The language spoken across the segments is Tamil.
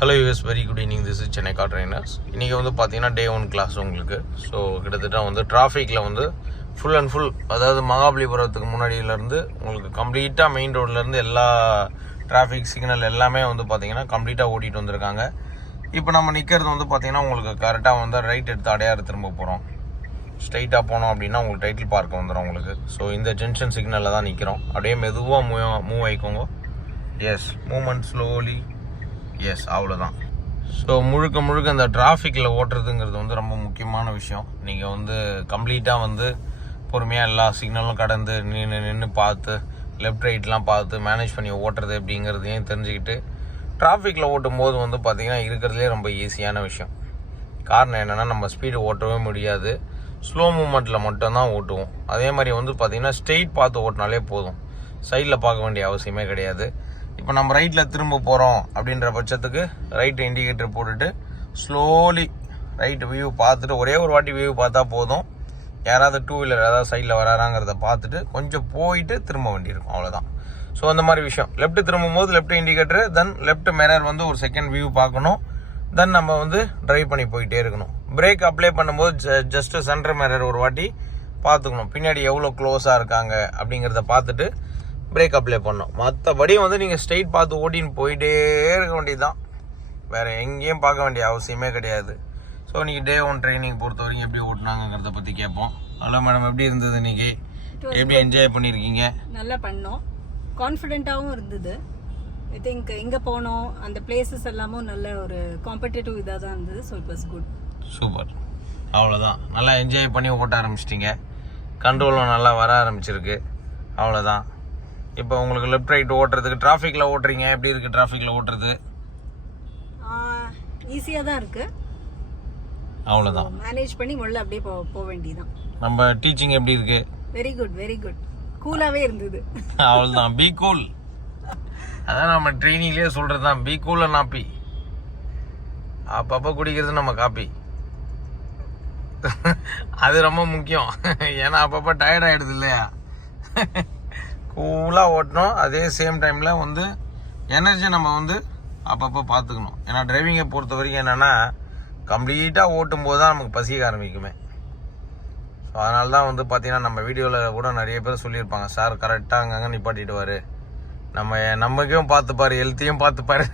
Hello US very good evening. This is Chennai car trainers. இன்றைக்கி வந்து பார்த்தீங்கன்னா டே 1 கிளாஸ் உங்களுக்கு. ஸோ கிட்டத்தட்ட வந்து டிராஃபிக்கில் வந்து ஃபுல் அண்ட் ஃபுல், அதாவது மகாபலிபுரத்துக்கு முன்னாடியிலேருந்து உங்களுக்கு கம்ப்ளீட்டாக மெயின் ரோட்லேருந்து எல்லா டிராஃபிக் சிக்னல் எல்லாமே வந்து பார்த்தீங்கன்னா கம்ப்ளீட்டாக ஓட்டிகிட்டு வந்திருக்காங்க. இப்போ நம்ம நிற்கிறது வந்து பார்த்தீங்கன்னா உங்களுக்கு கரெக்டாக வந்து ரைட் எடுத்து அடையாறு திரும்ப போகிறோம். ஸ்ட்ரைட்டாக போனோம் அப்படின்னா உங்களுக்கு டைட்டில் பார்க் வந்துடும் உங்களுக்கு. ஸோ இந்த ஜங்ஷன் சிக்னலில் தான் நிற்கிறோம். அப்படியே மெதுவாக மூவ் ஆகிக்கோங்க. Yes, moment slowly. எஸ், அவ்வளோதான். ஸோ முழுக்க இந்த டிராஃபிக்கில் ஓட்டுறதுங்கிறது வந்து ரொம்ப முக்கியமான விஷயம். நீங்கள் வந்து கம்ப்ளீட்டாக வந்து பொறுமையாக எல்லா சிக்னலும் கடந்து நின்று பார்த்து லெஃப்ட் ரைட்லாம் பார்த்து மேனேஜ் பண்ணி ஓட்டுறது எப்படிங்கிறதையும் தெரிஞ்சுக்கிட்டு டிராஃபிக்கில் ஓட்டும் போது வந்து பார்த்திங்கன்னா இருக்கிறதுலே ரொம்ப ஈஸியான விஷயம். காரணம் என்னென்னா, நம்ம ஸ்பீடு ஓட்டவே முடியாது, ஸ்லோ மூமெண்ட்டில் மட்டும்தான் ஓட்டுவோம். அதே மாதிரி வந்து பார்த்திங்கன்னா ஸ்ட்ரெயிட் பார்த்து ஓட்டினாலே போதும், சைடில் பார்க்க வேண்டிய அவசியமே கிடையாது. இப்போ நம்ம ரைட்டில் திரும்ப போகிறோம் அப்படின்ற பட்சத்துக்கு ரைட் இண்டிகேட்டர் போட்டுட்டு ஸ்லோலி ரைட் வியூ பார்த்துட்டு, ஒரே ஒரு வாட்டி வியூ பார்த்தா போதும். யாராவது டூ வீலர் ஏதாவது சைடில் வராங்கிறத பார்த்துட்டு கொஞ்சம் போயிட்டு திரும்ப வேண்டி இருக்கும், அவ்வளோதான். ஸோ அந்த மாதிரி விஷயம். லெஃப்ட் திரும்பும் போது லெஃப்ட் இண்டிகேட்டர், தென் லெஃப்ட் மிரர் வந்து ஒரு செகண்ட் வியூ பார்க்கணும். தென் நம்ம வந்து ட்ரைவ் பண்ணி போயிட்டே இருக்கணும். பிரேக் அப்ளை பண்ணும்போது ஜஸ்ட்டு சென்டர் மிரர் ஒரு வாட்டி பார்த்துக்கணும், பின்னாடி எவ்வளோ க்ளோஸாக இருக்காங்க அப்படிங்கிறத பார்த்துட்டு பிரேக் அப்ளை பண்ணணும். மற்றபடி வந்து நீங்கள் ஸ்ட்ரெயிட் பார்த்து ஓட்டின்னு போயிட்டே இருக்க வேண்டியது தான், வேறு எங்கேயும் பார்க்க வேண்டிய அவசியமே கிடையாது. ஸோ நீங்கள் டே 1 ட்ரைனிங் பொறுத்த வரைக்கும் எப்படி ஓட்டினாங்கிறத பற்றி கேட்போம். ஹலோ மேடம், எப்படி இருந்தது இன்னைக்கு? எப்படி என்ஜாய் பண்ணியிருக்கீங்க? நல்லா பண்ணோம், கான்ஃபிடென்ட்டாகவும் இருந்தது. ஐ திங்க் எங்கே போனோம் அந்த பிளேசஸ் எல்லாமும் நல்ல ஒரு காம்படிட்டிவ் இதாக தான் இருந்தது. So it was good. Super, அவ்வளோதான். நல்லா என்ஜாய் பண்ணி ஓட்ட ஆரம்பிச்சிட்டிங்க, கண்ட்ரோலும் நல்லா வர ஆரம்பிச்சிருக்கு, அவ்வளோதான். இப்போ உங்களுக்கு லெஃப்ட் ரைட் ஓட்டுறதுக்கு டிராஃபிக்கில் ஓட்டுறீங்க, எப்படி இருக்குது டிராஃபிக்கில் ஓட்டுறது? ஈஸியாக தான் இருக்குது, அவ்வளோதான். மேனேஜ் பண்ணி முதல்ல அப்படியே போக வேண்டியதான். நம்ம டீச்சிங் எப்படி இருக்கு? Very good, very good. கூலாகவே இருந்தது. அவ்வளோதான், பி கூல். அதான் நம்ம ட்ரைனிங்லேயே சொல்கிறது தான், பி கூல் நாப்பி. அப்பப்போ குடிக்கிறது நம்ம காப்பி, அது ரொம்ப முக்கியம். ஏன்னா அப்பப்போ டயர்ட் ஆகிடுது இல்லையா? கூலாக ஓட்டணும். அதே சேம் டைமில் வந்து எனர்ஜி நம்ம வந்து அப்பப்போ பார்த்துக்கணும். ஏன்னா டிரைவிங்கை பொறுத்த வரைக்கும் என்னென்னா, கம்ப்ளீட்டாக ஓட்டும் போது தான் நமக்கு பசிக்க ஆரம்பிக்குமே. ஸோ அதனால தான் வந்து பார்த்திங்கன்னா நம்ம வீடியோவில் கூட நிறைய பேர் சொல்லியிருப்பாங்க, சார் கரெக்டாக அங்கங்கே நிப்பாட்டிடுவார், நமக்கும் பார்த்துப்பார், ஹெல்த்தையும் பார்த்துப்பார்.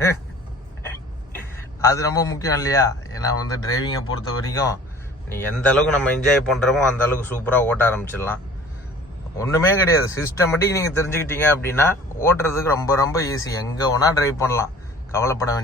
அது ரொம்ப முக்கியம் இல்லையா? ஏன்னா வந்து டிரைவிங்கை பொறுத்த வரைக்கும் நீ எந்த அளவுக்கு நம்ம என்ஜாய் பண்ணுறோமோ அந்த அளவுக்கு சூப்பராக ஓட்ட ஆரம்பிச்சிடலாம். ஒன்றுமே கிடையாது, சிஸ்டமேட்டிக் நீங்கள் தெரிஞ்சுக்கிட்டீங்க அப்படின்னா ஓட்டுறதுக்கு ரொம்ப ஈஸி. எங்கே வேணால் ட்ரைவ் பண்ணலாம், கவலைப்பட வேண்டிய